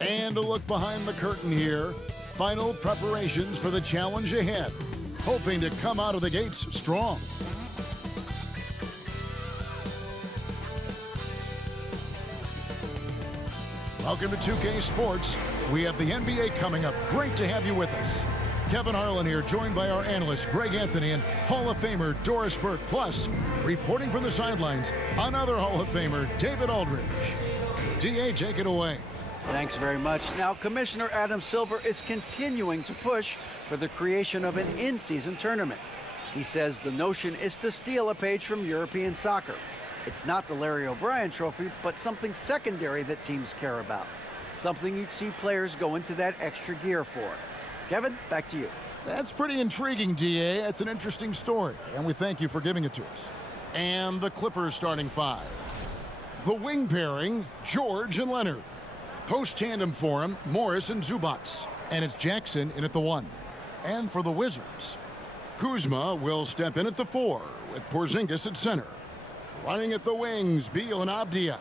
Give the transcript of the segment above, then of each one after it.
And a look behind the curtain here. Final preparations for the challenge ahead. Hoping to come out of the gates strong. Welcome to 2K Sports. We have the NBA coming up. Great to have you with us. Kevin Harlan here, joined by our analyst Greg Anthony and Hall of Famer Doris Burke. Plus, reporting from the sidelines, another Hall of Famer, David Aldridge. DA, take it away. Thanks very much. Now, Commissioner Adam Silver is continuing to push for the creation of an in-season tournament. He says the notion is to steal a page from European soccer. It's not the Larry O'Brien Trophy, but something secondary that teams care about. Something you'd see players go into that extra gear for. Kevin, back to you. That's pretty intriguing, DA. It's an interesting story, and we thank you for giving it to us. And the Clippers starting five. The wing pairing, George and Leonard. Post-tandem for him, Morris and Zubac. And it's Jackson in at the 1. And for the Wizards, Kuzma will step in at the 4 with Porzingis at center. Running at the wings, Beal and Avdia.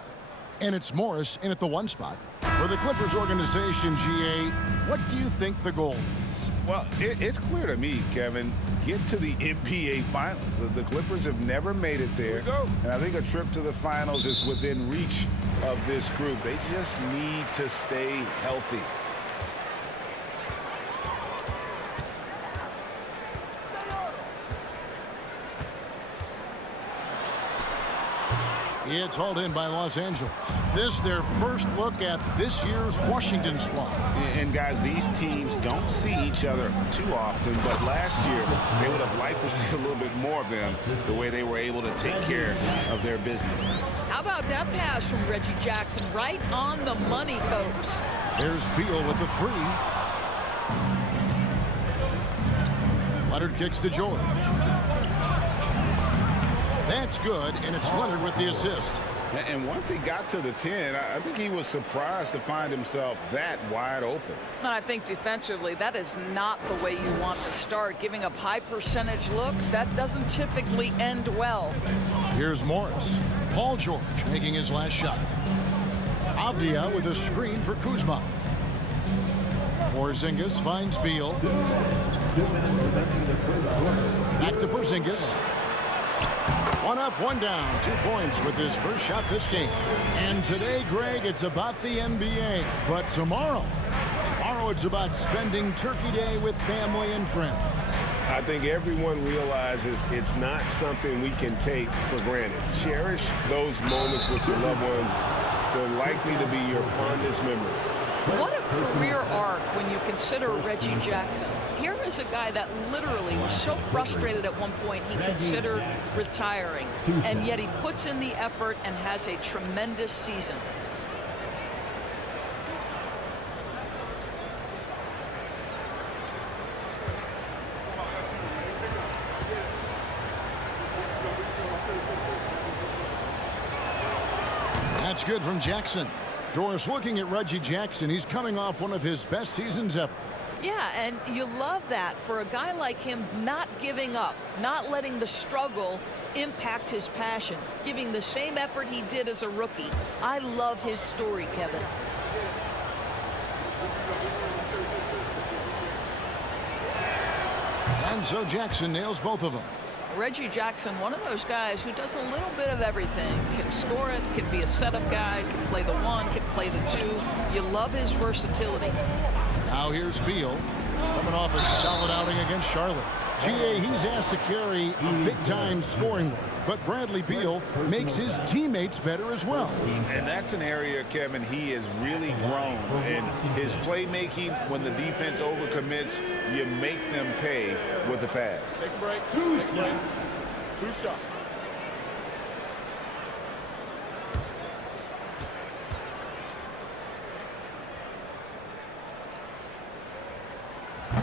And it's Morris in at the 1 spot. For the Clippers organization, GA, what do you think the goal is? Well, it's clear to me, Kevin. Get to the NBA Finals. The Clippers have never made it there. And I think a trip to the Finals is within reach of this group. They just need to stay healthy. It's hauled in by Los Angeles. This their first look at this year's Washington squad. And guys, these teams don't see each other too often, but last year they would have liked to see a little bit more of them, the way they were able to take care of their business. How about that pass from Reggie Jackson? Right on the money, folks. There's Beal with the 3. Leonard kicks to George. That's good, and it's Leonard with the assist. And once he got to the 10, I think he was surprised to find himself that wide open. I think defensively, that is not the way you want to start. Giving up high percentage looks, that doesn't typically end well. Here's Morris. Paul George making his last shot. Avdia with a screen for Kuzma. Porzingis finds Beal. Back to Porzingis. 1 up, 1 down, 2 points with his first shot this game. And today, Greg, it's about the NBA. But tomorrow it's about spending Turkey Day with family and friends. I think everyone realizes it's not something we can take for granted. Cherish those moments with your loved ones. They're likely to be your fondest memories. What a career arc when you consider Reggie Jackson. Here is a guy that literally was so frustrated at one point he considered retiring, and yet he puts in the effort and has a tremendous season. That's good from Jackson. Doris, looking at Reggie Jackson, he's coming off one of his best seasons ever. Yeah, and you love that for a guy like him, not giving up, not letting the struggle impact his passion, giving the same effort he did as a rookie. I love his story, Kevin. And so Jackson nails both of them. Reggie Jackson, one of those guys who does a little bit of everything. Can score it, can be a setup guy, can play the 1, can play the 2. You love his versatility. Now here's Beal, coming off a solid outing against Charlotte. GA, he's asked to carry a big-time scoring load, but Bradley Beal makes his teammates better as well. And that's an area, Kevin, he has really grown. And his playmaking, when the defense overcommits, you make them pay with the pass. Take a break. Take a break. 2 shots.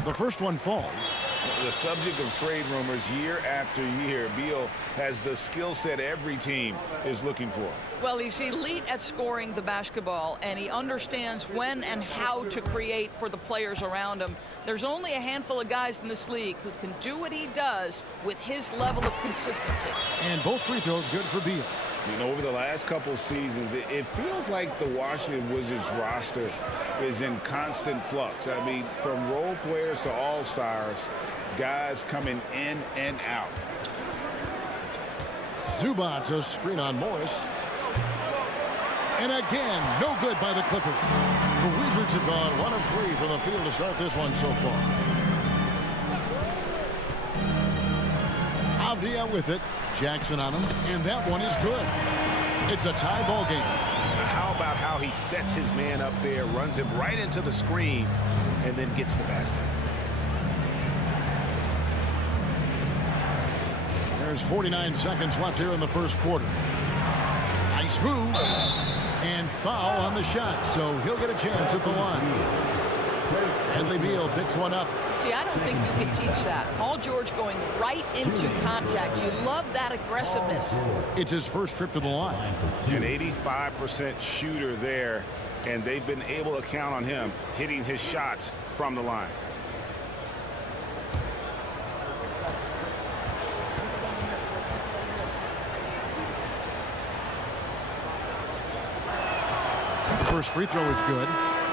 The first one falls. The subject of trade rumors year after year. Beal has the skill set every team is looking for. Well, he's elite at scoring the basketball, and he understands when and how to create for the players around him. There's only a handful of guys in this league who can do what he does with his level of consistency. And both free throws good for Beal. You know, over the last couple seasons, it feels like the Washington Wizards roster is in constant flux. I mean, from role players to all-stars, guys coming in and out. Zubac, a screen on Morris. And again, no good by the Clippers. The Wizards have gone 1 of 3 from the field to start this one so far. Avdia with it. Jackson on him. And that one is good. It's a tie ball game. How about how he sets his man up there, runs him right into the screen, and then gets the basket. There's 49 seconds left here in the first quarter. Nice move. And foul on the shot, so he'll get a chance at the line. Bradley Beal picks one up. See, I don't think you can teach that. Paul George going right into contact. You love that aggressiveness. It's his first trip to the line. An 85% shooter there, and they've been able to count on him hitting his shots from the line. First free throw is good.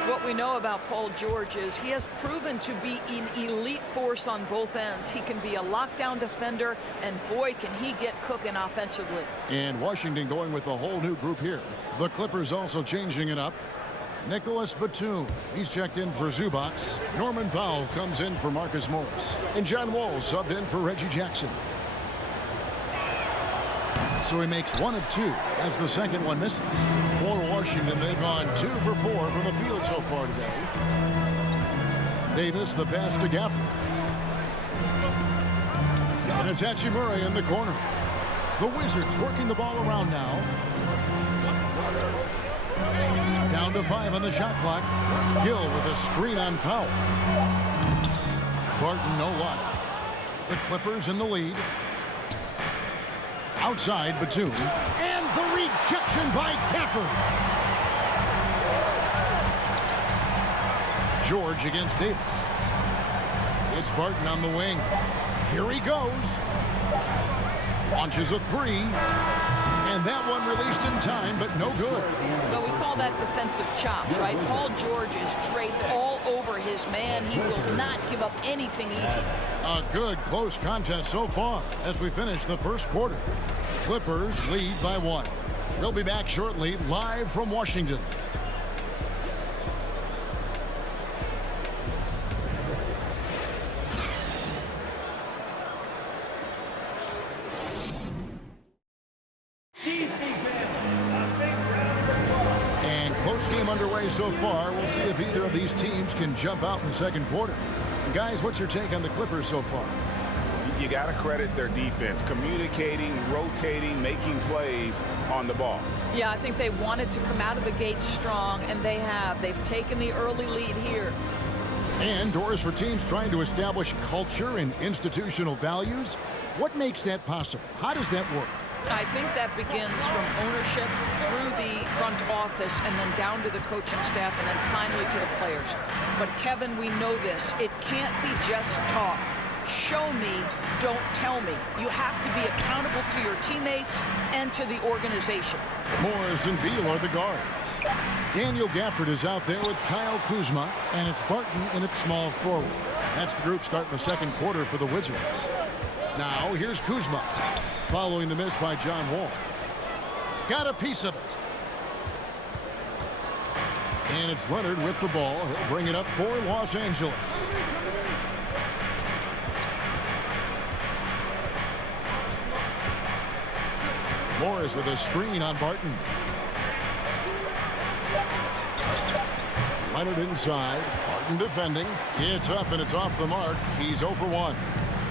What we know about Paul George is he has proven to be an elite force on both ends. He can be a lockdown defender, and boy, can he get cooking offensively. And Washington going with a whole new group here. The Clippers also changing it up. Nicholas Batum, he's checked in for Zubac. Norman Powell comes in for Marcus Morris. And John Wall subbed in for Reggie Jackson. So he makes 1 of 2 as the second one misses. For Washington, they've gone 2 for 4 from the field so far today. Davis, the pass to Gafford. And it's Hachimura in the corner. The Wizards working the ball around now. Down to 5 on the shot clock. Gill with a screen on Powell. Barton, no luck. The Clippers in the lead. Outside Batum. And the rejection by Gafford. George against Davis. It's Barton on the wing. Here he goes. Launches a 3. And that one released in time, but no good. But we call that defensive chops, right? Paul George is draped all over his man. He will not give up anything easy. A good close contest so far as we finish the first quarter. Clippers lead by 1. They'll be back shortly, live from Washington. And close game underway so far. We'll see if either of these teams can jump out in the second quarter. Guys, what's your take on the Clippers so far? You got to credit their defense, communicating, rotating, making plays on the ball. Yeah, I think they wanted to come out of the gate strong, and they have. They've taken the early lead here. And doors for teams trying to establish culture and institutional values. What makes that possible? How does that work? I think that begins from ownership through the front office and then down to the coaching staff and then finally to the players. But, Kevin, we know this. It can't be just talk. Show me, don't tell me. You have to be accountable to your teammates and to the organization. Morris and Beal are the guards. Daniel Gafford is out there with Kyle Kuzma, and it's Barton in its small forward. That's the group starting the second quarter for the Wizards. Now, here's Kuzma, following the miss by John Wall. Got a piece of it. And it's Leonard with the ball. He'll bring it up for Los Angeles. Morris with a screen on Barton. Leonard inside. Barton defending. It's up and it's off the mark. He's 0 for 1.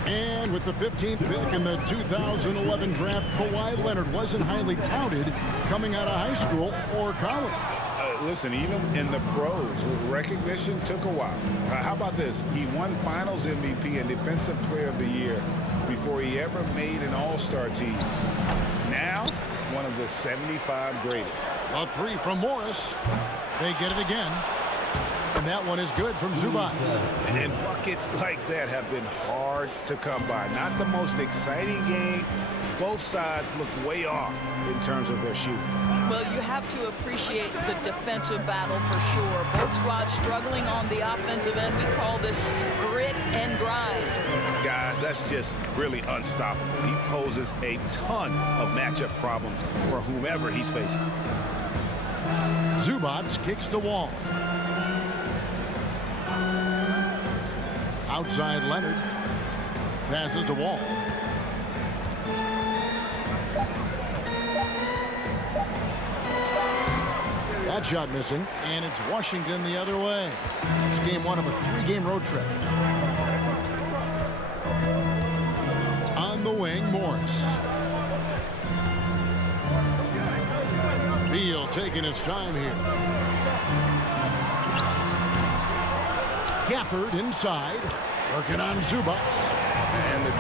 And with the 15th pick in the 2011 draft, Kawhi Leonard wasn't highly touted coming out of high school or college. Listen, even in the pros, recognition took a while. How about this? He won Finals MVP and Defensive Player of the Year before he ever made an All-Star team. Now, one of the 75 greatest. A 3 from Morris. They get it again. And that one is good from Zubac. And buckets like that have been hard to come by. Not the most exciting game. Both sides look way off in terms of their shooting. Well, you have to appreciate the defensive battle for sure. Both squads struggling on the offensive end. We call this grit and grind. Guys, that's just really unstoppable. He poses a ton of matchup problems for whomever he's facing. Zubac kicks to Wall. Outside Leonard. Passes to Wall. That shot missing, and it's Washington the other way. It's game one of a 3-game road trip. On the wing, Morris. Beal taking his time here. Gafford inside, working on Zubac. And the D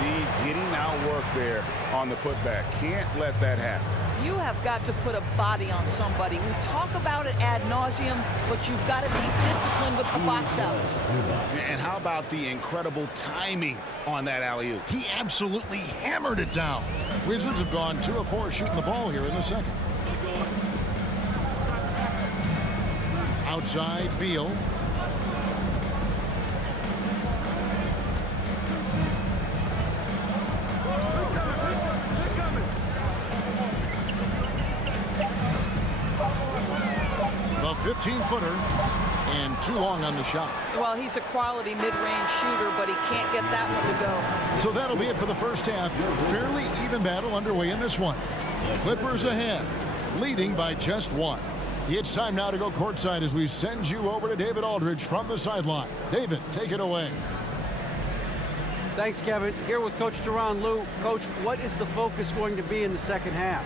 getting outworked there on the putback. Can't let that happen. You have got to put a body on somebody. We talk about it ad nauseum, but you've got to be disciplined with the box outs. And how about the incredible timing on that alley-oop? He absolutely hammered it down. Wizards have gone 2 of 4 shooting the ball here in the second. Outside Beal. The 15-footer and too long on the shot. Well, he's a quality mid-range shooter, but he can't get that one to go. So that'll be it for the first half. Fairly even battle underway in this one. Clippers ahead, leading by just 1. It's time now to go courtside as we send you over to David Aldridge from the sideline. David, take it away. Thanks, Kevin. Here with Coach Tyronn Lue. Coach, what is the focus going to be in the second half?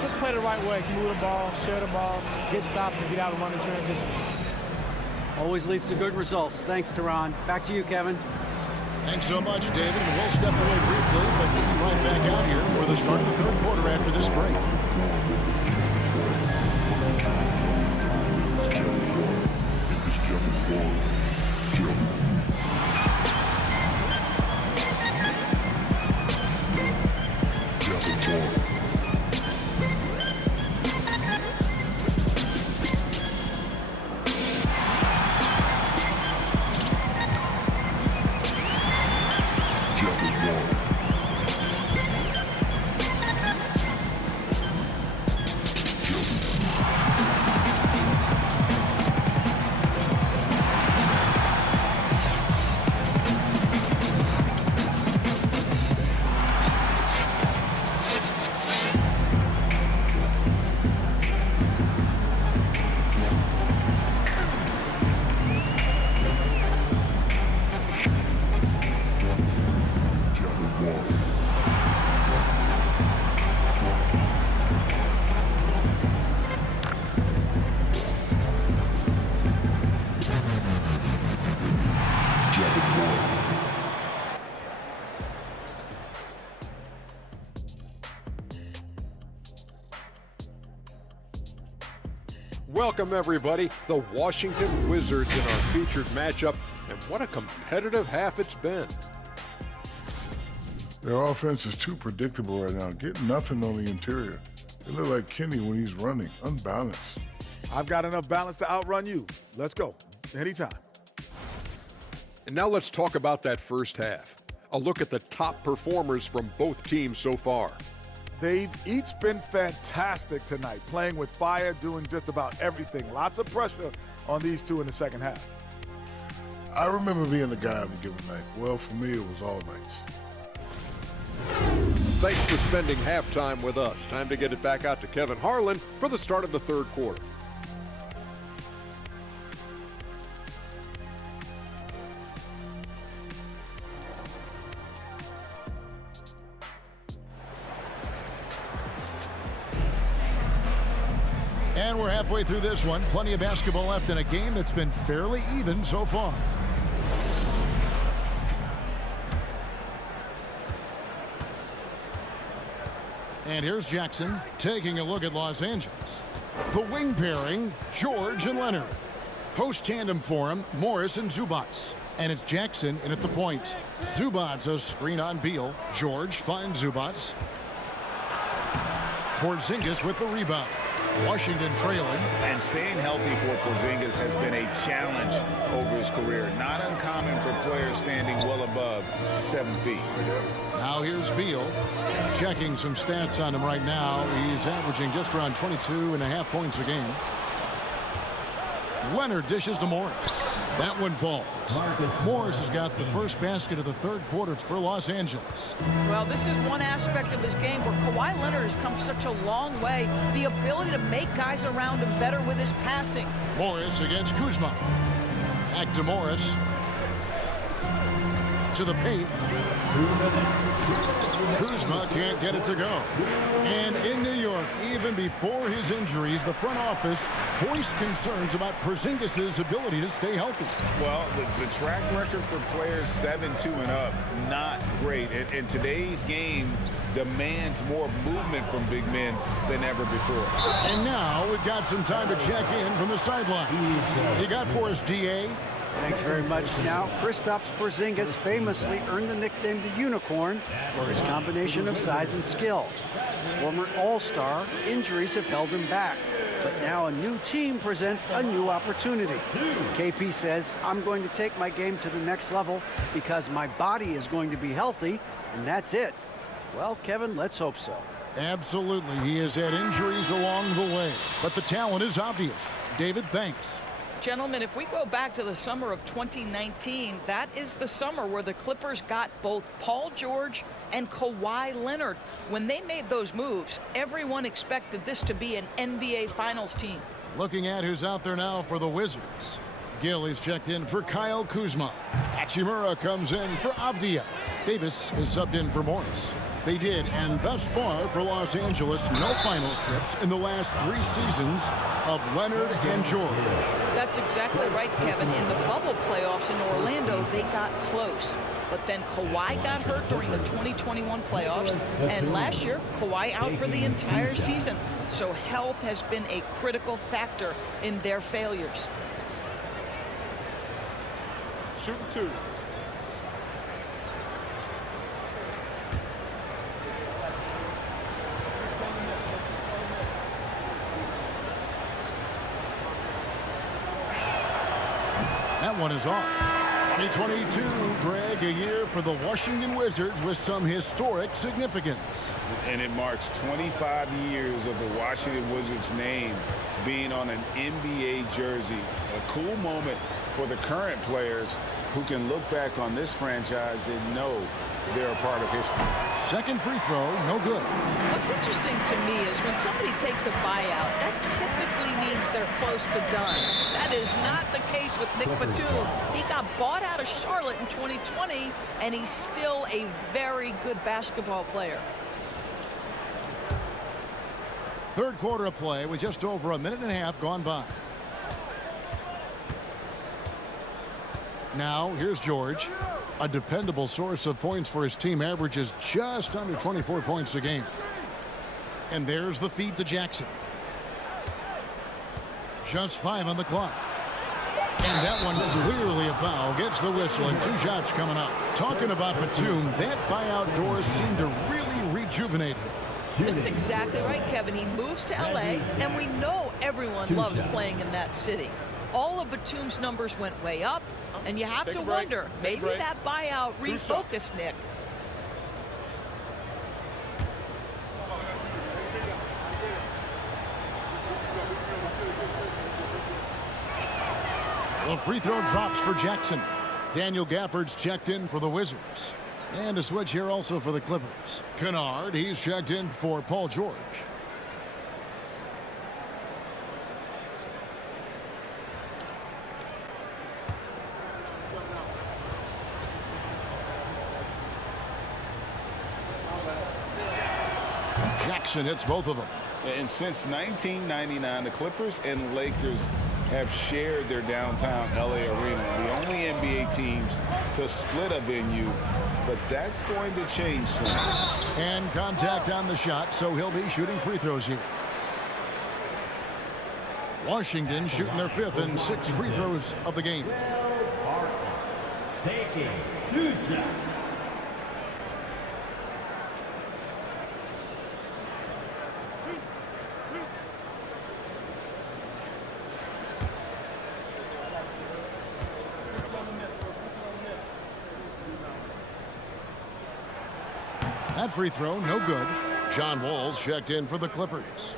Just play the right way. Move the ball, share the ball, get stops, and get out and run in transition. Always leads to good results. Thanks, Tyronn. Back to you, Kevin. Thanks so much, David. And we'll step away briefly, but get you right back out here for the start of the third quarter after this break. Welcome, everybody. The Washington Wizards in our featured matchup, and what a competitive half it's been. Their offense is too predictable right now. Get nothing on the interior. They look like Kenny when he's running, unbalanced. I've got enough balance to outrun you. Let's go. Anytime. And now let's talk about that first half. A look at the top performers from both teams so far. They've each been fantastic tonight, playing with fire, doing just about everything. Lots of pressure on these two in the second half. I remember being the guy on a given night. Well, for me, it was all nights. Thanks for spending halftime with us. Time to get it back out to Kevin Harlan for the start of the third quarter. And we're halfway through this one. Plenty of basketball left in a game that's been fairly even so far. And here's Jackson taking a look at Los Angeles. The wing pairing, George and Leonard. Post tandem for him, Morris and Zubats. And it's Jackson in at the point. Zubats a screen on Beal. George finds Zubats. Porzingis with the rebound. Washington trailing. And staying healthy for Porzingis has been a challenge over his career. Not uncommon for players standing well above 7 feet. Now here's Beal. Checking some stats on him right now. He's averaging just around 22.5 points a game. Leonard dishes to Morris. That one falls. Morris has got the first basket of the third quarter for Los Angeles. Well, this is one aspect of his game where Kawhi Leonard has come such a long way. The ability to make guys around him better with his passing. Morris against Kuzma. Back to Morris. To the paint. Kuzma can't get it to go. And in New York, even before his injuries, the front office voiced concerns about Porzingis' ability to stay healthy. Well, the track record for players 7-2 and up, not great. And today's game demands more movement from big men than ever before. And now we've got some time to check in from the sideline. You got for us, DA? Thanks very much. Now, Kristaps Porzingis famously earned the nickname the Unicorn for his combination of size and skill. Former All-Star, injuries have held him back. But now a new team presents a new opportunity. KP says, I'm going to take my game to the next level because my body is going to be healthy, and that's it. Well, Kevin, let's hope so. Absolutely. He has had injuries along the way, but the talent is obvious. David, thanks. Gentlemen, if we go back to the summer of 2019, that is the summer where the Clippers got both Paul George and Kawhi Leonard. When they made those moves, everyone expected this to be an NBA Finals team. Looking at who's out there now for the Wizards. Gill is checked in for Kyle Kuzma. Hachimura comes in for Avdia. Davis is subbed in for Morris. They did, and thus far for Los Angeles, no finals trips in the last 3 seasons of Leonard and George. That's exactly right, Kevin. In the bubble playoffs in Orlando, they got close. But then Kawhi got hurt during the 2021 playoffs, and last year, Kawhi out for the entire season. So health has been a critical factor in their failures. Shooting 2. That one is off. 2022, Greg, a year for the Washington Wizards with some historic significance. And it marks 25 years of the Washington Wizards name being on an NBA jersey. A cool moment for the current players who can look back on this franchise and know they're a part of history. Second free throw, no good. What's interesting to me is when somebody takes a buyout, that typically means they're close to done. That is not the case with Nick Batum. He got bought out of Charlotte in 2020, and he's still a very good basketball player. Third quarter of play with just over 1.5 minutes gone by. Now, here's George. A dependable source of points for his team, averages just under 24 points a game. And there's the feed to Jackson. Just 5 on the clock. And that one clearly a foul. Gets the whistle and 2 shots coming up. Talking about Batum, that buyout door seemed to really rejuvenate him. That's exactly right, Kevin. He moves to LA, and we know everyone loves playing in that city. All of Batum's numbers went way up, and you have to wonder, maybe that buyout refocused Nick. The free throw drops for Jackson. Daniel Gafford's checked in for the Wizards. And a switch here also for the Clippers. Kennard, he's checked in for Paul George. Jackson hits both of them. And since 1999, the Clippers and Lakers have shared their downtown LA arena. The only NBA teams to split a venue, but that's going to change soon. And contact on the shot, so he'll be shooting free throws here. Washington shooting their 5th and 6th free throws of the game. Taking 2 shots. That free throw, no good. John Wall's checked in for the Clippers.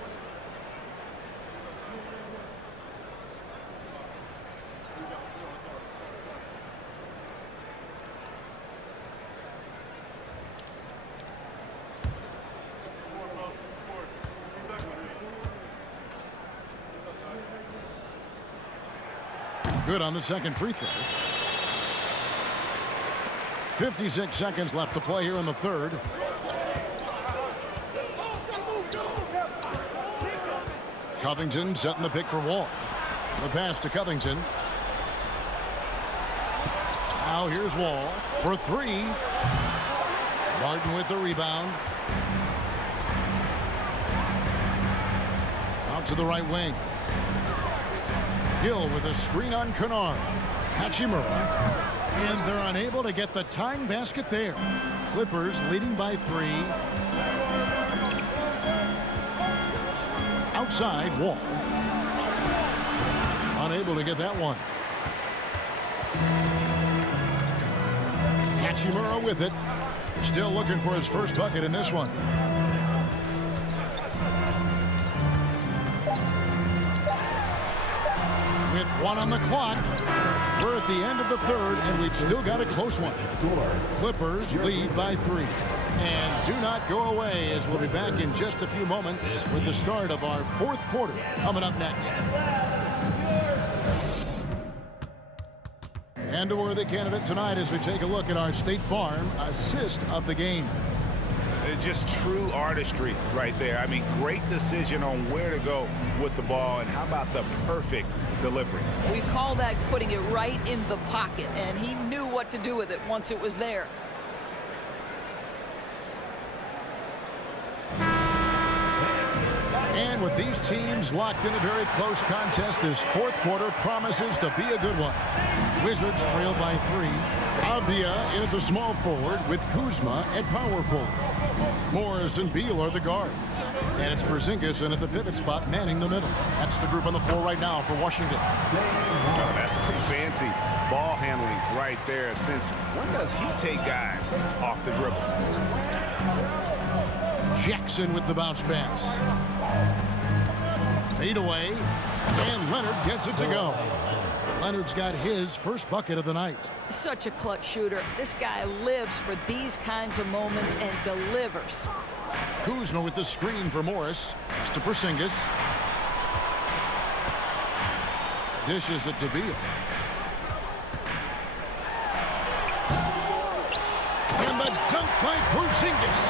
Good on the second free throw. 56 seconds left to play here in the third. Covington setting the pick for Wall. The pass to Covington. Now here's Wall for 3. Martin with the rebound. Out to the right wing. Hill with a screen on Kennard. Hachimura. And they're unable to get the tying basket there. Clippers leading by 3. Outside, Wall. Unable to get that one. Hachimura with it. Still looking for his first bucket in this one. With 1 on the clock, we're at the end of the third, and we've still got a close one. Clippers lead by 3. And do not go away, as we'll be back in just a few moments with the start of our 4th quarter coming up next. And a worthy candidate tonight as we take a look at our State Farm assist of the game. Just true artistry right there. I mean, great decision on where to go with the ball, and how about the perfect delivery? We call that putting it right in the pocket, and he knew what to do with it once it was there. And with these teams locked in a very close contest, this 4th quarter promises to be a good one. Wizards trail by 3. Avdia in at the small forward with Kuzma at power forward. Morris and Beal are the guards. And it's Porzingis in at the pivot spot manning the middle. That's the group on the floor right now for Washington. Oh, that's some fancy ball handling right there. Since when does he take guys off the dribble? Jackson with the bounce pass. Fade away, and Leonard gets it to go. Leonard's got his first bucket of the night. Such a clutch shooter. This guy lives for these kinds of moments and delivers. Kuzma with the screen for Morris. Pass to Porzingis. Dishes it to Beal. And the dunk by Porzingis.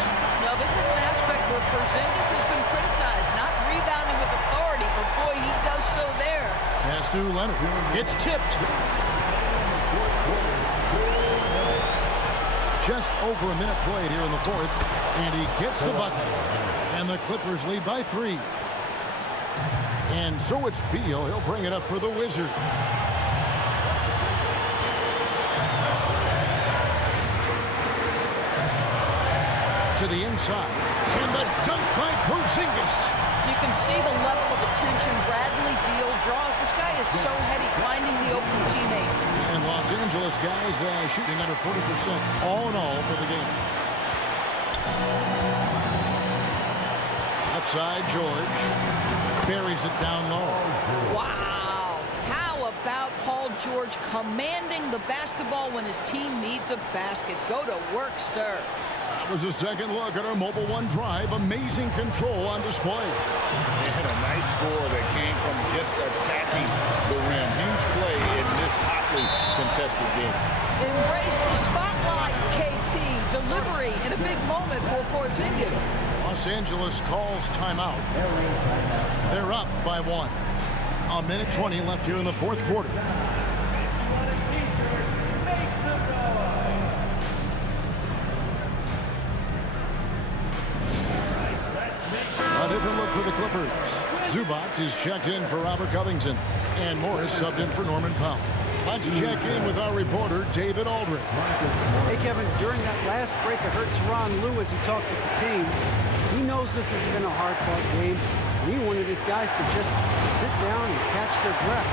Now, this is an aspect where Porzingis has been criticized, not rebounding with authority, but boy, he does so there. Pass to Leonard. It's tipped. Just over a minute played here in the 4th, and he gets the bucket. And the Clippers lead by 3. And so it's Beal. He'll bring it up for the Wizards. To the inside. And the dunk by Porzingis. You can see the level of attention Bradley Beal draws. This guy is so heady finding the open teammate. And Los Angeles guys shooting under 40% all in all for the game. Left side, George. Buries it down low. Wow. How about Paul George commanding the basketball when his team needs a basket? Go to work, sir. That was a second look at our Mobile One drive. Amazing control on display. They had a nice score that came from just attacking the rim. Huge play in this hotly contested game. Embrace the spotlight, KP. Delivery in a big moment for Porzingis. Los Angeles calls timeout. They're up by 1. A minute 20 left here in the 4th quarter. A different look for the the Clippers. Zubac is checked in for Robert Covington. And Morris subbed in for Norman Powell. Let's check in with our reporter, David Aldridge. Hey, Kevin, during that last break, I heard Teron Lue as he talked with the team. He knows this has been a hard-fought game, and he wanted his guys to just sit down and catch their breath.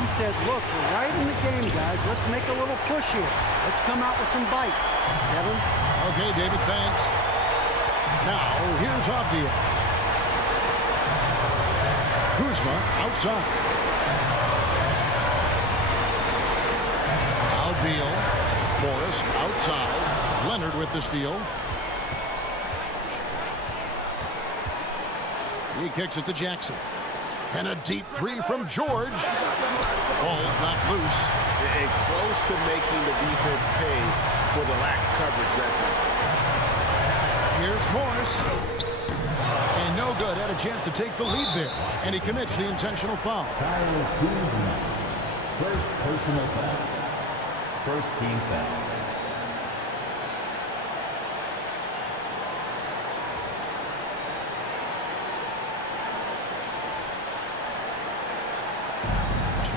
He said, look, we're right in the game, guys. Let's make a little push here. Let's come out with some bite. Kevin? Okay, David, thanks. Now, here's Avdia. Kuzma outside. Now Beal. Morris outside. Leonard with the steal. He kicks it to Jackson. And a deep three from George. Ball's not loose. And close to making the defense pay for the lax coverage that time. Here's Morris. And no good. Had a chance to take the lead there. And he commits the intentional foul. First personal foul. First team foul.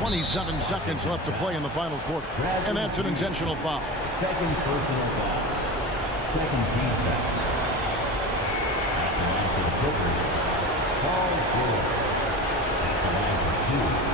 .27 seconds left to play in the final quarter. And that's an intentional foul. Second personal foul. Second team foul. At the line for the Clippers, Paul George. At the line for two.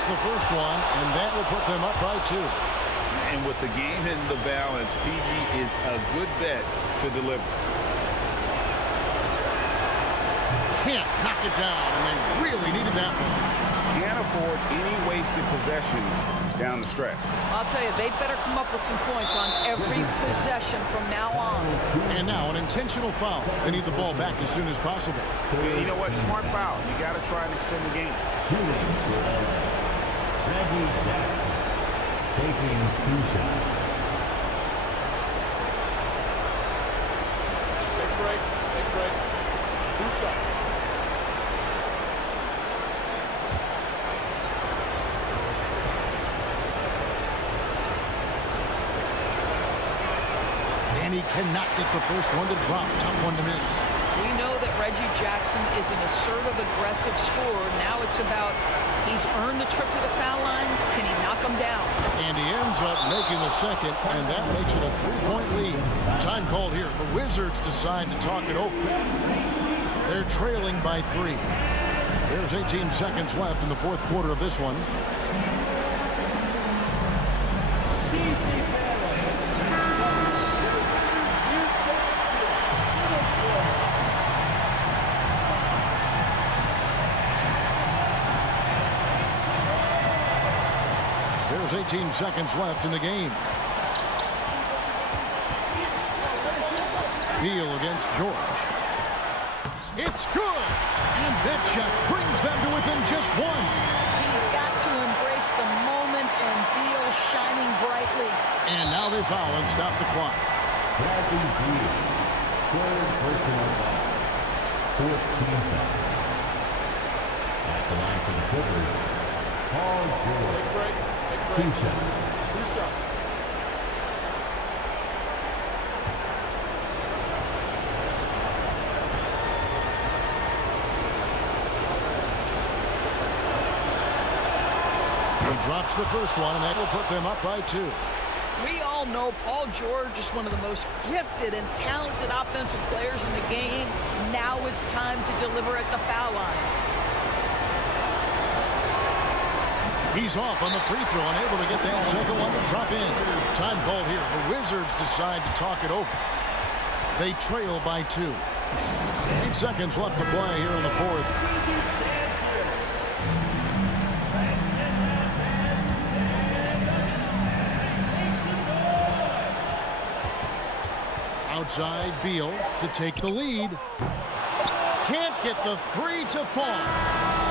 The first one, and that will put them up by 2. And with the game in the balance, PG is a good bet to deliver. Can't knock it down, and they really needed that one. Can't afford any wasted possessions down the stretch. I'll tell you, they better come up with some points on every possession from now on. And now an intentional foul. They need the ball back as soon as possible. You know what? Smart foul. You got to try and extend the game. Reggie Jackson taking 2 shots. Take a break. Take a break. 2 shots. And he cannot get the first one to drop. Tough one to miss. We know that Reggie Jackson is an assertive, aggressive scorer. Now it's about he's earned the trip to the foul line. Can he knock him down? And he ends up making the second, and that makes it a 3-point lead. Time called here. The Wizards decide to talk it over. They're trailing by 3. There's 18 seconds left in the fourth quarter of this one. There's 18 seconds left in the game. Beal against George. It's good! And that shot brings them to within just 1. He's got to embrace the moment, and Beal shining brightly. And now they foul and stop the clock. Bradley Beal, third personal foul. Fourth team foul. At the line for the Clippers, Paul George. 2 shots. 2 shots. He drops the first one, and that will put them up by 2. We all know Paul George is one of the most gifted and talented offensive players in the game. Now it's time to deliver at the foul line. He's off on the free throw, unable to get that second one to drop in. Time called here. The Wizards decide to talk it over. They trail by 2. 8 seconds left to play here in the fourth. Outside, Beal to take the lead. Can't get the 3 to fall.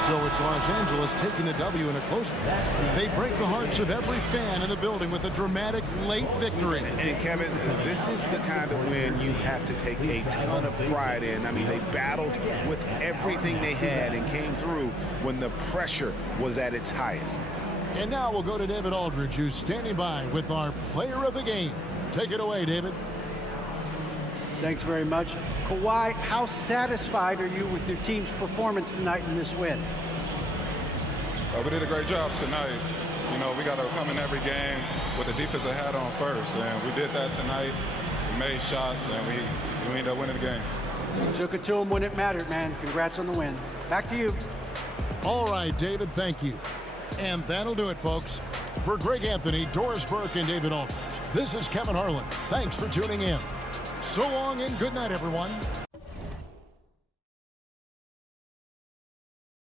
So it's Los Angeles taking the W in a close one. They break the hearts of every fan in the building with a dramatic late victory. And Kevin, this is the kind of win you have to take a ton of pride in. I mean, they battled with everything they had and came through when the pressure was at its highest. And now we'll go to David Aldridge, who's standing by with our player of the game. Take it away, David. Thanks very much. Kawhi, how satisfied are you with your team's performance tonight in this win? We did a great job tonight. You know, we got to come in every game with the defensive hat on first, and we did that tonight. We made shots, and we ended up winning the game. Took it to him when it mattered, man. Congrats on the win. Back to you. All right, David, thank you. And that'll do it, folks. For Greg Anthony, Doris Burke, and David Aldridge, this is Kevin Harlan. Thanks for tuning in. So long and good night, everyone.